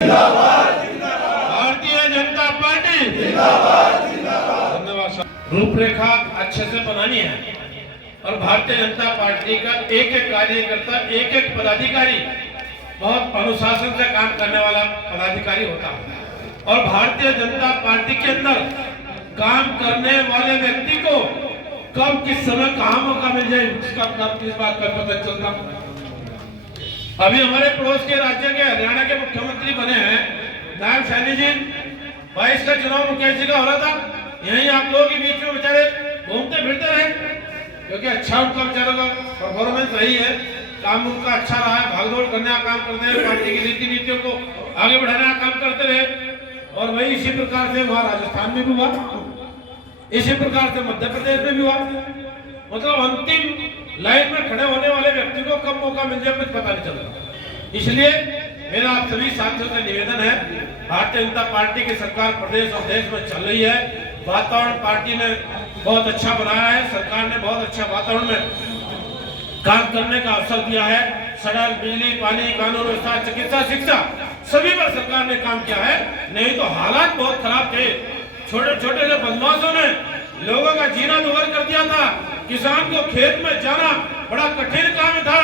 Bharatiya Janata party धन्यवाद। रूपरेखा अच्छे से बनानी है और भारतीय जनता पार्टी का एक एक कार्यकर्ता, एक एक पदाधिकारी बहुत अनुशासन से काम करने वाला पदाधिकारी होता है और भारतीय जनता पार्टी के अंदर काम करने वाले व्यक्ति को कब किस समय कहाँ मौका मिल जाए इसका किस बात का पता चलता। अभी हमारे पड़ोस के राज्य के हरियाणा के मुख्यमंत्री बने हैं नायब सैनी जी। 22 का चुनाव मुकेश जी का हो रहा था, यहीं आप लोगों के बीच में बेचारे घूमते फिरते रहे क्योंकि अच्छा उनका बेचारों का परफॉर्मेंस रही है, काम उनका अच्छा रहा है, भागदौड़ करने का काम करते हैं, पार्टी की रीति नीतियों को आगे बढ़ाने का काम करते रहे। और वही इसी प्रकार से वहां राजस्थान में भी हुआ, इसी प्रकार से मध्य प्रदेश में भी हुआ। मतलब अंतिम लाइन में खड़े होने वाले व्यक्ति को कब मौका मिल जाए कुछ पता नहीं चलता। इसलिए मेरा आप सभी साथियों से निवेदन है, भारतीय जनता पार्टी की सरकार प्रदेश और देश में चल रही है, वातावरण पार्टी ने बहुत अच्छा बनाया है, सरकार ने बहुत अच्छा वातावरण में काम करने का अवसर दिया है। सड़क, बिजली, पानी, कानून व्यवस्था, चिकित्सा, शिक्षा सभी पर सरकार ने काम किया है। नहीं तो हालात बहुत खराब थे, छोटे छोटे से बदमाशों ने लोगों का जीना दुभर कर दिया था। किसान को खेत में जाना बड़ा कठिन काम था,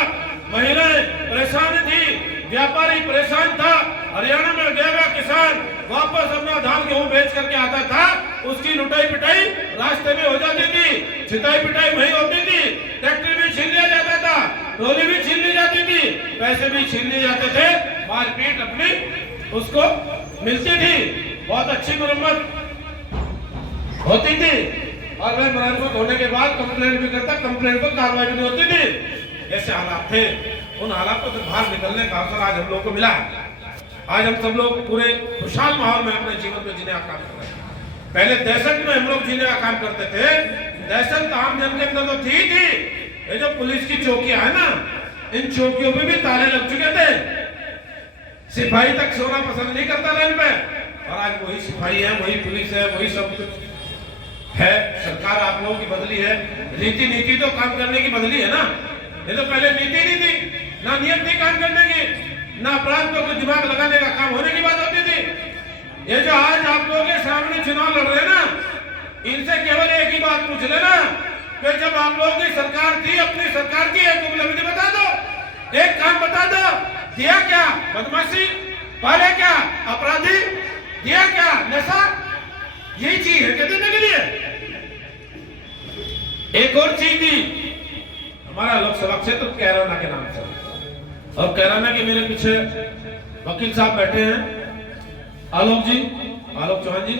महिलाएं परेशान थी, व्यापारी परेशान था। हरियाणा में गया हुआ किसान वापस अपना धान गेहूं बेच करके आता था, उसकी लुटाई पिटाई रास्ते में हो जाती थी, छिटाई पिटाई वही होती थी, ट्रैक्टर भी छीन लिया जाता था, ट्रॉली भी छीन ली जाती थी, पैसे भी छीन लिए जाते थे, मारपीट अपनी उसको मिलती थी, बहुत अच्छी मरम्मत होती थी और वह मरम्मत होने के बाद कंप्लेंट भी करता, कंप्लेंट पर कार्रवाई भी नहीं होती थी। ऐसे हालात थे, उन हालातों से बाहर निकलने का अवसर आज हम लोग को मिला है। आज हम सब लोग पूरे खुशहाल माहौल में अपने जीवन में जीने का काम कर रहे हैं। पहले दहशत में हम लोग जीने का काम करते थे, दहशत आम जन के अंदर तो थी। ये जो पुलिस की चौकियां है ना, इन चौकियों पे भी ताले लग चुके थे, सिपाही तक सोना पसंद नहीं करता लाइन पे। और आज वही सिपाही है, वही पुलिस है, वही सब कुछ है। सरकार आप लोगों की बदली है, रीति नीति तो काम करने की बदली है ना। ये तो पहले नीति नहीं थी, ना नियम थी काम करने की, ना अपराध को दिमाग लगाने का काम होने की बात होती थी। ये जो आज आप लोगों के सामने चुनाव लड़ रहे हैं ना, इनसे केवल एक ही बात पूछ लेना कि जब आप लोगों की सरकार थी, अपनी सरकार की एक उपलब्धि बता दो, एक काम बता दो, दिया क्या बदमाशी, पाले क्या अपराधी, दिया क्या नशा, यही चीज है क्या देने के लिए। एक और चीज दी हमारा लोकसभा क्षेत्र कैराना के नाम से, और कैराना के मेरे पीछे वकील साहब बैठे हैं, आलोक जी, आलोक चौहान जी,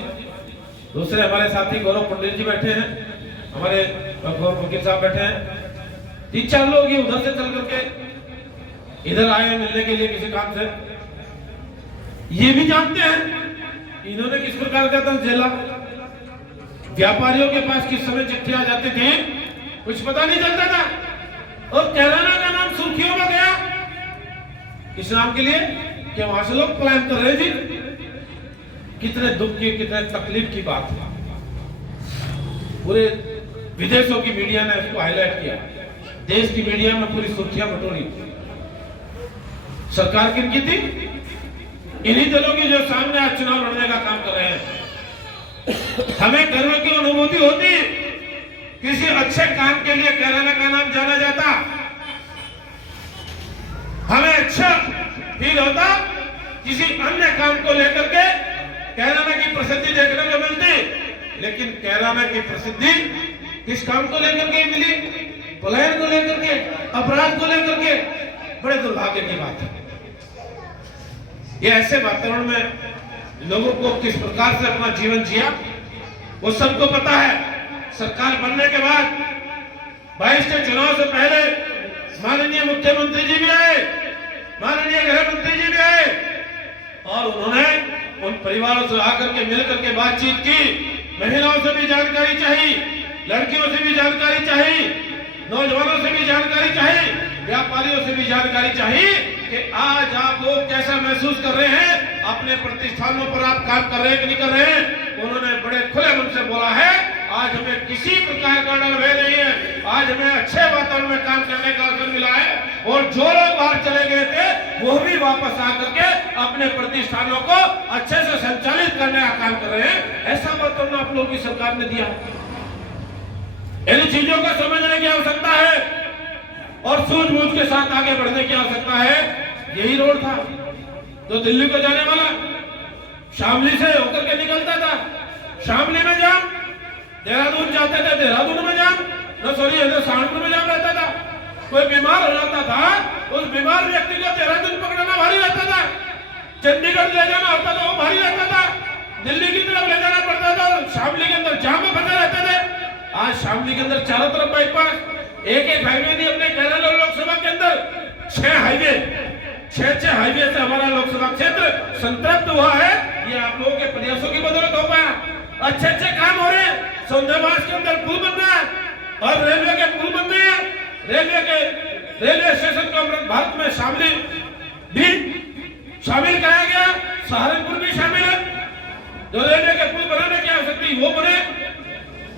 दूसरे हमारे साथी गौरव पंडित जी बैठे हैं, हमारे वकील साहब बैठे हैं, 3-4 लोग ये उधर से चल करके इधर आए हैं मिलने के लिए किसी काम से। ये भी जानते हैं इन्होंने किस प्रकार का था झेला, व्यापारियों के पास किस समय चिट्ठियां जाती थी कुछ पता नहीं चलता था, और कैराना का नाम सुर्खियों में गया किस नाम के लिए कि वहां से लोग पलायन कर रहे थे। कितने दुख की, कितने तकलीफ की बात है। पूरे विदेशों की मीडिया ने इसको हाईलाइट किया, देश की मीडिया में पूरी सुर्खियां बटोरी। सरकार किनकी थी? इन्हीं दलों की जो सामने आज चुनाव लड़ने का काम कर रहे हैं। हमें गर्व की अनुभूति होती, किसी अच्छे काम के लिए कैराना का नाम जाना जाता, हमें अच्छा फील होता, किसी अन्य काम को लेकर के कैराना की प्रसिद्धि देखने को मिलती। लेकिन कैराना की प्रसिद्धि किस काम को लेकर के मिली? पलायन को लेकर के, अपराध को लेकर के। बड़े दुर्भाग्य की बात है। ये ऐसे वातावरण में लोगों को किस प्रकार से अपना जीवन जिया वो सबको पता है। सरकार बनने के बाद 22 के चुनाव से पहले माननीय मुख्यमंत्री जी भी आए, माननीय गृह मंत्री जी भी आए, और उन्होंने उन परिवारों से आकर के मिलकर के बातचीत की। महिलाओं से भी जानकारी चाहिए, लड़कियों से भी जानकारी चाहिए, नौजवानों से भी जानकारी चाहिए, व्यापारियों से भी जानकारी चाहिए कि आज आप लोग कैसा महसूस कर रहे हैं, अपने प्रतिष्ठानों पर आप काम कर रहे हैं कि नहीं कर रहे हैं। उन्होंने बड़े खुले मन से बोला है आज हमें किसी प्रकार का डर भय नहीं है। आज हमें अच्छे वातावरण में काम करने का अवसर मिला है और जो लोग बाहर चले गए थे वो भी वापस आकर के अपने प्रतिष्ठानों को अच्छे से संचालित करने का काम कर रहे हैं। ऐसा वातावरण आप लोगों की सरकार ने दिया। इन चीजों को समझने की आवश्यकता है और सूझबूझ के साथ आगे बढ़ने की आवश्यकता है। यही रोड था जो दिल्ली को जाने वाला, शामली से होकर के निकलता था, शामली में जाम, देहरादून जाते थे, देहरादून में जाम, सहारनपुर में जाम रहता था। कोई बीमार हो जाता था, उस बीमार व्यक्ति को देहरादून पकड़ना भारी रहता था, चंडीगढ़ ले जाना होता था वो भारी रहता था, दिल्ली की तरफ ले जाना पड़ता था, शामली के अंदर जाम में फंसे रहते थे। आज शामली के अंदर चारों तरफ बाईपास, एक हाईवे नहीं, अपने कैराला लोकसभा के अंदर 6 हाईवे से हमारा लोकसभा क्षेत्र संतृप्त हुआ है। ये आप लोगों के प्रयासों की बदौलत हो पाया। अच्छे काम हो रहे हैं। सौंदरबाज के अंदर पुल बन रहा है और रेलवे के पुल बन रहे हैं। रेलवे स्टेशन को अमृत भारत में शामिल कराया गया, सहारनपुर भी शामिल है। जो रेलवे के पुल बनाने की आवश्यकता वो बने।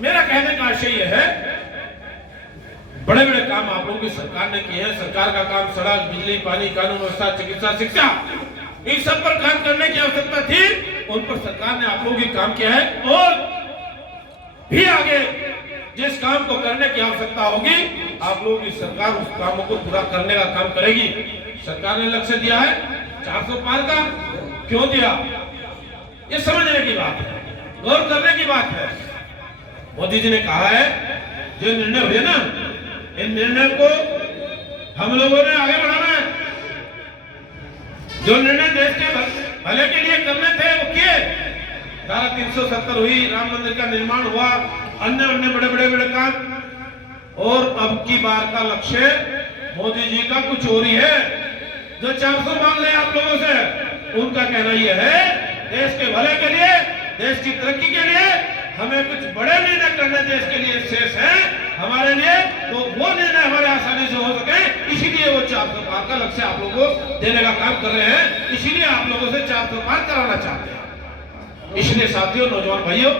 मेरा कहने का आशय यह है, बड़े बड़े काम आप लोगों की सरकार ने किए हैं। सरकार का काम सड़क, बिजली, पानी, कानून व्यवस्था, चिकित्सा, शिक्षा, इन सब पर काम करने की आवश्यकता थी। उन पर सरकार ने आप लोगों की काम किया है और भी आगे जिस काम को करने की आवश्यकता होगी आप लोगों की सरकार उस कामों को पूरा करने का काम करेगी। सरकार ने लक्ष्य दिया है 400 पार का। क्यों दिया, ये समझने की बात है, गौर करने की बात है। मोदी जी ने कहा है जो निर्णय हुए ना, इन निर्णय को हम लोगों ने आगे बढ़ाना है। जो निर्णय देश के भले के लिए करने थे वो किए। धारा 370 हुई, राम मंदिर का निर्माण हुआ, अन्य बड़े काम। और अब की बार का लक्ष्य मोदी जी का कुछ और ही है। जो 400 मांग रहे आप लोगों से, उनका कहना यह है देश के भले के लिए, देश की तरक्की के लिए हमें कुछ बड़े निर्णय करने देश के लिए शेष है हमारे लिए, तो वो निर्णय हमारे आसानी से हो सके, इसीलिए वो 400 पार का लक्ष्य आप लोगों को देने का काम कर रहे हैं। इसीलिए आप लोगों से 400 पार कराना चाहते हैं। इसलिए साथियों, नौजवान भाइयों,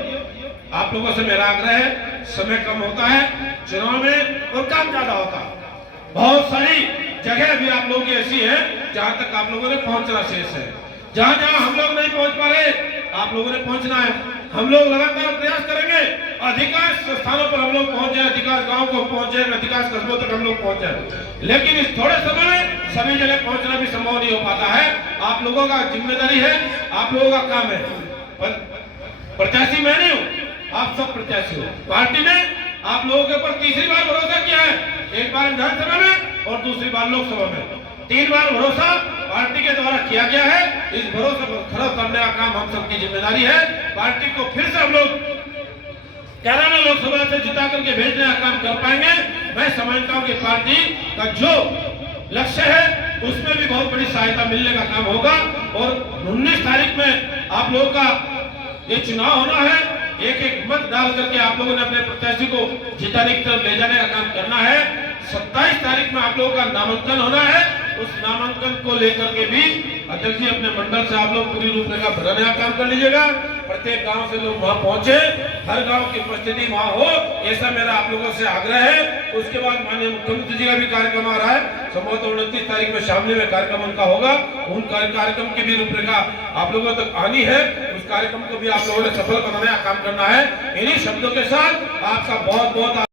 आप लोगों से मेरा आग्रह है, समय कम होता है चुनाव में और काम ज्यादा होता है। बहुत सारी जगह भी आप लोगों की ऐसी है जहां तक आप लोगों ने पहुंचना शेष है। जहां जहां हम लोग नहीं पहुंच पा रहे, आप लोगों ने पहुंचना है। हम लोग लगातार प्रयास करेंगे, अधिकांश स्थानों पर हम लोग पहुंच जाए, अधिकांश गांव को पहुंच जाए, अधिकांश कस्बों तक हम लोग पहुंच जाए। लेकिन इस थोड़े समय में सभी जगह पहुंचना भी संभव नहीं हो पाता है। आप लोगों का जिम्मेदारी है, आप लोगों का काम है। प्रत्याशी मैं नहीं हूं, आप सब प्रत्याशी हो। पार्टी ने आप लोगों के ऊपर तीसरी बार भरोसा किया है, एक बार विधानसभा में और दूसरी बार लोकसभा में। 3 बार भरोसा पार्टी के द्वारा किया गया है। इस भरोसे पर खरा उतरने का काम हम सबकी जिम्मेदारी है। पार्टी को फिर से हम लोग कैराना लोकसभा से जिता करके भेजने का काम कर पाएंगे। मैं समझता हूं कि पार्टी का जो लक्ष्य है उसमें भी बहुत बड़ी सहायता मिलने का काम होगा। और 19 तारीख में आप लोगों का ये चुनाव होना है। एक मत डाल करके आप लोगों ने अपने प्रत्याशी को जिताने की तरफ ले जाने का काम करना है। 27 तारीख में आप लोगों का नामांकन होना है। उस नामांकन को लेकर के भी अध्यक्ष जी अपने मंडल से आप लोग पूरी रूपरेखा बनाने का काम कर लीजिएगा। प्रत्येक गांव से लोग वहां पहुंचे, हर गांव की उपस्थिति वहां हो, ऐसा मेरा आप लोगों से आग्रह है। उसके बाद माननीय मुख्यमंत्री जी का भी कार्यक्रम आ रहा है, संभवतः 29 तारीख में शामली में कार्यक्रम उनका होगा। उन कार्यक्रम की भी रूपरेखा आप लोगों तक आनी है। उस कार्यक्रम को भी आप लोगों ने सफल बनाने का काम करना है। इन्हीं शब्दों के साथ आपका बहुत बहुत